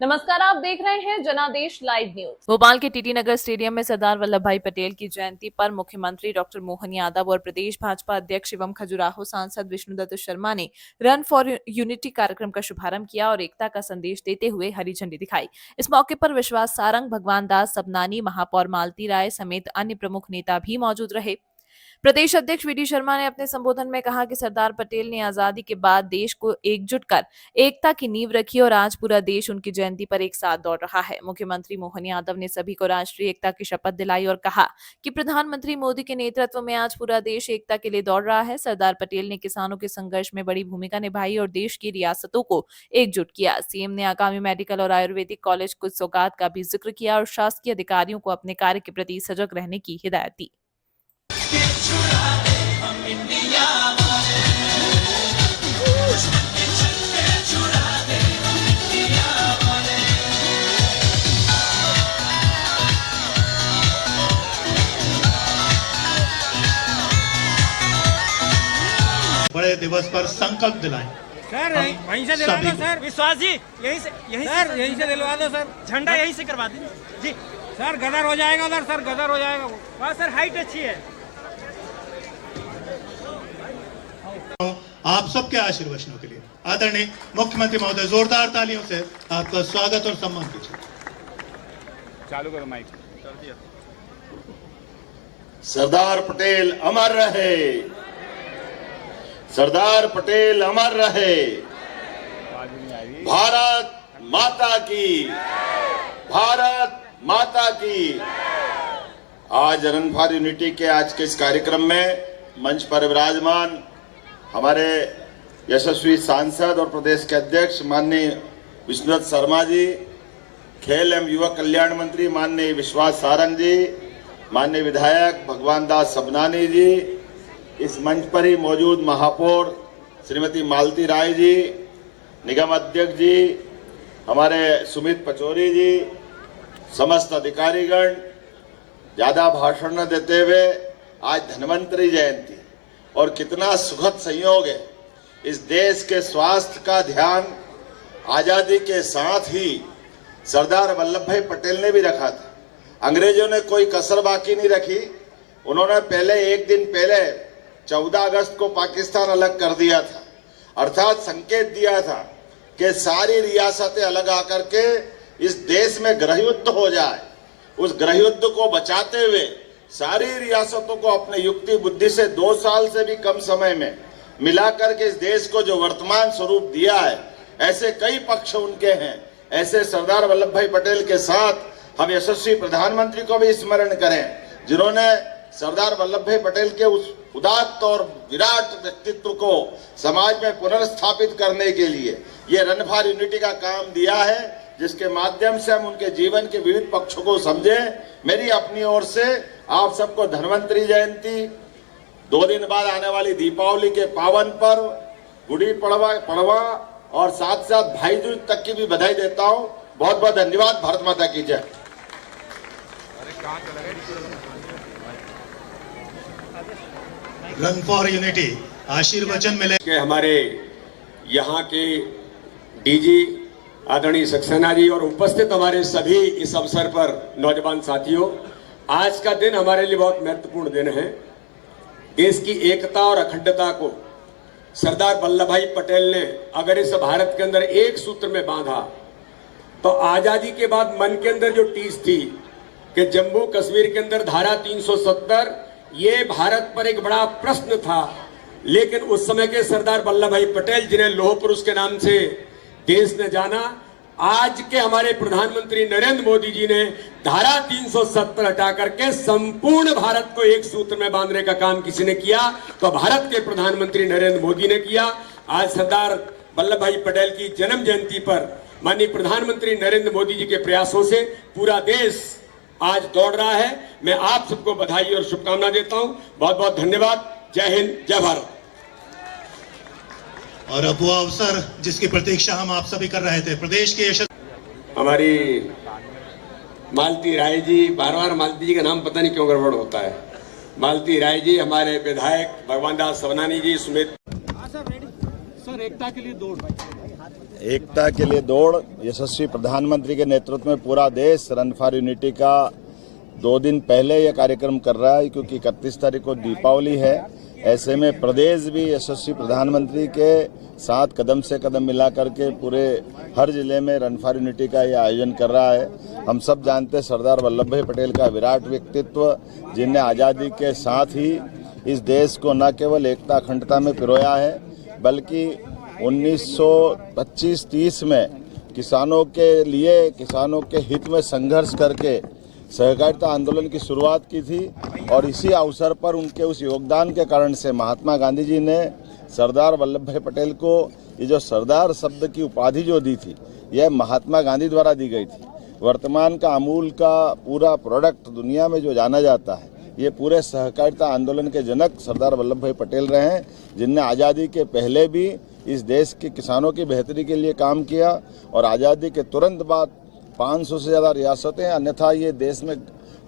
नमस्कार, आप देख रहे हैं जनादेश लाइव न्यूज। भोपाल के टीटी नगर स्टेडियम में सरदार वल्लभ भाई पटेल की जयंती पर मुख्यमंत्री डॉक्टर मोहन यादव और प्रदेश भाजपा अध्यक्ष एवं खजुराहो सांसद विष्णुदत्त शर्मा ने रन फॉर यूनिटी कार्यक्रम का शुभारंभ किया और एकता का संदेश देते हुए हरी झंडी दिखाई। इस मौके पर विश्वास सारंग, भगवान दास सबनानी, महापौर मालती राय समेत अन्य प्रमुख नेता भी मौजूद रहे। प्रदेश अध्यक्ष वी डी शर्मा ने अपने संबोधन में कहा कि सरदार पटेल ने आजादी के बाद देश को एकजुट कर एकता की नींव रखी और आज पूरा देश उनकी जयंती पर एक साथ दौड़ रहा है। मुख्यमंत्री मोहन यादव ने सभी को राष्ट्रीय एकता की शपथ दिलाई और कहा कि प्रधानमंत्री मोदी के नेतृत्व में आज पूरा देश एकता के लिए दौड़ रहा है। सरदार पटेल ने किसानों के संघर्ष में बड़ी भूमिका निभाई और देश की रियासतों को एकजुट किया। सीएम ने आगामी मेडिकल और आयुर्वेदिक कॉलेज कुछ सौगात का भी जिक्र किया और शासकीय अधिकारियों को अपने कार्य के प्रति सजग रहने की हिदायत दी। बड़े दिवस पर संकल्प दिलाएं। सर वहीं से दिलवा दो सर। विश्वास जी यहीं से दिलवा दो सर। झंडा यहीं से करवा दें जी। सर गदर हो जाएगा उधर, सर गदर हो जाएगा वो। वहाँ सर हाइट अच्छी है। आप सबके आशीर्वचनों के लिए आदरणीय मुख्यमंत्री महोदय जोरदार तालियों से आपका स्वागत और सम्मान कीजिए। चालू करो माइक। सरदार पटेल अमर रहे, सरदार पटेल अमर रहे। भारत माता की, भारत माता की। आज रन फॉर यूनिटी के आज के इस कार्यक्रम में मंच पर विराजमान हमारे यशस्वी सांसद और प्रदेश के अध्यक्ष माननीय विष्णुदत्त शर्मा जी, खेल एवं युवा कल्याण मंत्री माननीय विश्वास सारंग जी, माननीय विधायक भगवान दास सबनानी जी, इस मंच पर ही मौजूद महापौर श्रीमती मालती राय जी, निगम अध्यक्ष जी, हमारे सुमित पचौरी जी, समस्त अधिकारीगण, ज्यादा भाषण न देते हुए आज धन्वंतरि जयंती और कितना सुखद संयोग है। इस देश के स्वास्थ्य का ध्यान आजादी के साथ ही सरदार वल्लभ भाई पटेल ने भी रखा था। अंग्रेजों ने कोई कसर बाकी नहीं रखी। उन्होंने पहले एक दिन पहले 14 अगस्त को पाकिस्तान अलग कर दिया था, अर्थात संकेत दिया था कि सारी रियासतें अलग आकर के इस देश में गृहयुद्ध हो जाए। उस गृहयुद्ध को बचाते हुए सारी रियासतों को अपने युक्ति बुद्धि से 2 साल से भी कम समय में मिलाकर के इस देश को जो वर्तमान स्वरूप दिया है, ऐसे कई पक्ष उनके हैं। ऐसे सरदार वल्लभ भाई पटेल के साथ हम यशस्वी प्रधानमंत्री को भी स्मरण करें, जिन्होंने सरदार वल्लभ भाई पटेल के उस उदात्त और विराट व्यक्तित्व को समाज में पुनर्स्थापित करने के लिए ये रन फॉर यूनिटी का काम दिया है, जिसके माध्यम से हम उनके जीवन के विविध पक्षों को समझें। मेरी अपनी ओर से आप सबको धन्वंतरि जयंती, 2 दिन बाद आने वाली दीपावली के पावन पर्व, गुड़ी पड़वा और साथ साथ भाई दूज तक की भी बधाई देता हूं। बहुत बहुत धन्यवाद। भारत माता की जय। रन फॉर यूनिटी आशीर्वचन मिले के हमारे यहाँ के डीजी आदरणीय सक्सेना जी और उपस्थित हमारे सभी इस अवसर पर नौजवान साथियों, आज का दिन हमारे लिए बहुत महत्वपूर्ण दिन है। देश की एकता और अखंडता को सरदार वल्लभ भाई पटेल ने अगर इस भारत के अंदर एक सूत्र में बांधा तो आजादी के बाद मन के अंदर जो टीस थी कि जम्मू कश्मीर के अंदर धारा 370 ये भारत पर एक बड़ा प्रश्न था, लेकिन उस समय के सरदार वल्लभ भाई पटेल, जिन्हें लौह पुरुष के नाम से देश ने जाना, आज के हमारे प्रधानमंत्री नरेंद्र मोदी जी ने धारा 370 हटा करके संपूर्ण भारत को एक सूत्र में बांधने का काम किसी ने किया तो भारत के प्रधानमंत्री नरेंद्र मोदी ने किया। आज सरदार वल्लभ भाई पटेल की जन्म जयंती पर माननीय प्रधानमंत्री नरेंद्र मोदी जी के प्रयासों से पूरा देश आज दौड़ रहा है। मैं आप सबको बधाई और शुभकामना देता हूं। बहुत बहुत धन्यवाद। जय हिंद, जय भारत। और अब वो अवसर जिसकी प्रतीक्षा हम आप सभी कर रहे थे, प्रदेश के हमारी मालती राय जी, बार बार मालती जी का नाम पता नहीं क्यों गड़बड़ होता है। मालती राय जी, हमारे विधायक भगवान दास सबनानी जी, सुमित सर एकता के लिए दौड़। एकता के लिए दौड़, यशस्वी प्रधानमंत्री के नेतृत्व में पूरा देश रन फॉर यूनिटी का 2 दिन पहले यह कार्यक्रम कर रहा है, क्योंकि 31 तारीख को दीपावली है। ऐसे में प्रदेश भी यशस्वी प्रधानमंत्री के साथ कदम से कदम मिला करके पूरे हर जिले में रन फॉर यूनिटी का ये आयोजन कर रहा है। हम सब जानते हैं सरदार वल्लभ भाई पटेल का विराट व्यक्तित्व, जिनने आज़ादी के साथ ही इस देश को न केवल एकता अखंडता में पिरोया है, बल्कि 1925-30 में किसानों के लिए, किसानों के हित में संघर्ष करके सहकारिता आंदोलन की शुरुआत की थी। और इसी अवसर पर उनके उस योगदान के कारण से महात्मा गांधी जी ने सरदार वल्लभ भाई पटेल को ये जो सरदार शब्द की उपाधि जो दी थी, यह महात्मा गांधी द्वारा दी गई थी। वर्तमान का अमूल का पूरा प्रोडक्ट दुनिया में जो जाना जाता है, ये पूरे सहकारिता आंदोलन के जनक सरदार वल्लभ भाई पटेल रहे हैं, जिनने आज़ादी के पहले भी इस देश के किसानों की बेहतरी के लिए काम किया और आज़ादी के तुरंत बाद 500 से ज़्यादा रियासतें, अन्यथा ये देश में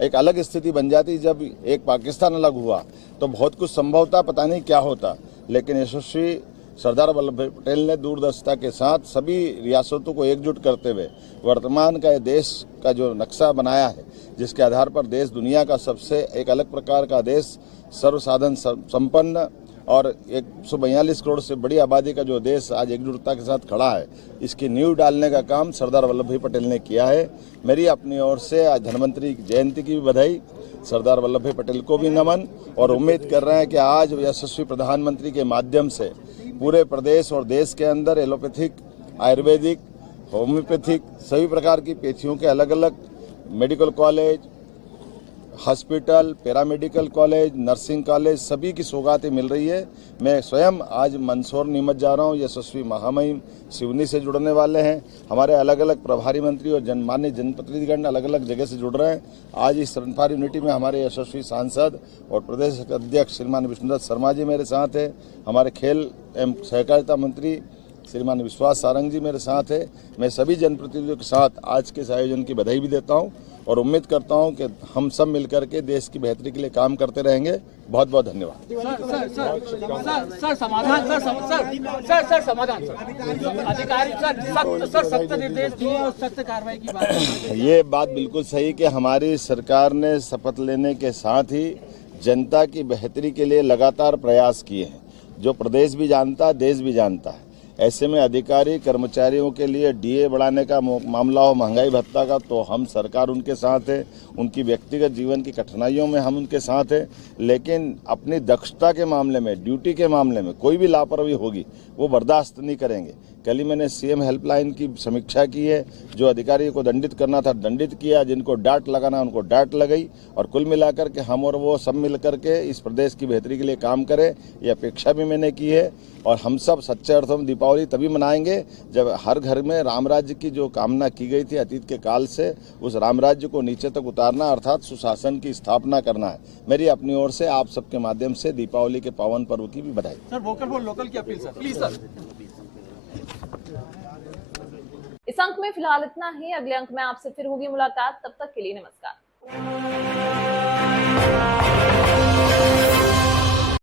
एक अलग स्थिति बन जाती। जब एक पाकिस्तान अलग हुआ तो बहुत कुछ संभवता पता नहीं क्या होता, लेकिन यशस्वी सरदार वल्लभ भाई पटेल ने दूरदर्शिता के साथ सभी रियासतों को एकजुट करते हुए वर्तमान का देश का जो नक्शा बनाया है, जिसके आधार पर देश दुनिया का सबसे एक अलग प्रकार का देश, सर्वसाधन संपन्न और 142 करोड़ से बड़ी आबादी का जो देश आज एकजुटता के साथ खड़ा है, इसकी नींव डालने का काम सरदार वल्लभ भाई पटेल ने किया है। मेरी अपनी ओर से आज धन्वंतरी जयंती की भी बधाई, सरदार वल्लभ भाई पटेल को भी नमन, और उम्मीद कर रहे हैं कि आज यशस्वी प्रधानमंत्री के माध्यम से पूरे प्रदेश और देश के अंदर एलोपैथिक, आयुर्वेदिक, होम्योपैथिक सभी प्रकार की पैथियों के अलग अलग medical college, hospital, paramedical college, nursing college सभी की सौगातें मिल रही है। मैं स्वयं आज मंदसौर नीमच जा रहा हूँ, यशस्वी महामहिम सिवनी से जुड़ने वाले हैं। हमारे अलग अलग प्रभारी मंत्री और माननीय जनप्रतिनिधिगण अलग अलग जगह से जुड़ रहे हैं। आज इस रन फॉर यूनिटी में हमारे यशस्वी सांसद और प्रदेश अध्यक्ष श्रीमान विष्णुदत्त शर्मा जी मेरे साथ है। हमारे खेल एवं सहकारिता मंत्री श्रीमान विश्वास सारंग जी मेरे साथ है। मैं सभी जनप्रतिनिधियों के साथ आज के इस आयोजन की बधाई भी देता हूं और उम्मीद करता हूं कि हम सब मिलकर के देश की बेहतरी के लिए काम करते रहेंगे। बहुत बहुत धन्यवाद। सर समाधान, सर समाधान, अधिकारी सर सख्त निर्देश दिए और सख्त कार्रवाई की बात। ये बात बिल्कुल सही कि हमारी सरकार ने शपथ लेने के साथ ही जनता की बेहतरी के लिए लगातार प्रयास किए हैं, जो प्रदेश भी जानता है, देश भी जानता है। ऐसे में अधिकारी कर्मचारियों के लिए डीए बढ़ाने का मामला हो, महंगाई भत्ता का, तो हम सरकार उनके साथ है। उनकी व्यक्तिगत जीवन की कठिनाइयों में हम उनके साथ हैं, लेकिन अपनी दक्षता के मामले में, ड्यूटी के मामले में कोई भी लापरवाही होगी वो बर्दाश्त नहीं करेंगे। कल ही मैंने सीएम हेल्पलाइन की समीक्षा की है। जो अधिकारी को दंडित करना था दंडित किया, जिनको डांट लगाना उनको डांट लगाई, और कुल मिलाकर के हम और वो सब मिलकर के इस प्रदेश की बेहतरी के लिए काम करें, ये अपेक्षा भी मैंने की है। और हम सब सच्चे अर्थों में दीपावली तभी मनाएंगे जब हर घर में राम राज्य की जो कामना की गई थी अतीत के काल से, उस राम राज्य को नीचे तक उतारना, अर्थात सुशासन की स्थापना करना है। मेरी अपनी ओर से आप सबके माध्यम से दीपावली के पावन पर्व की भी बधाई। सर वोकल फॉर लोकल की अपील सर, प्लीज सर। इस अंक में फिलहाल इतना ही। अगले अंक में आपसे फिर होगी मुलाकात। तब तक के लिए नमस्कार।